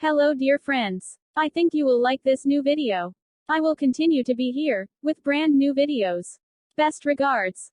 Hello dear friends. I think you will like this new video. I will continue to be here, with brand new videos. Best regards.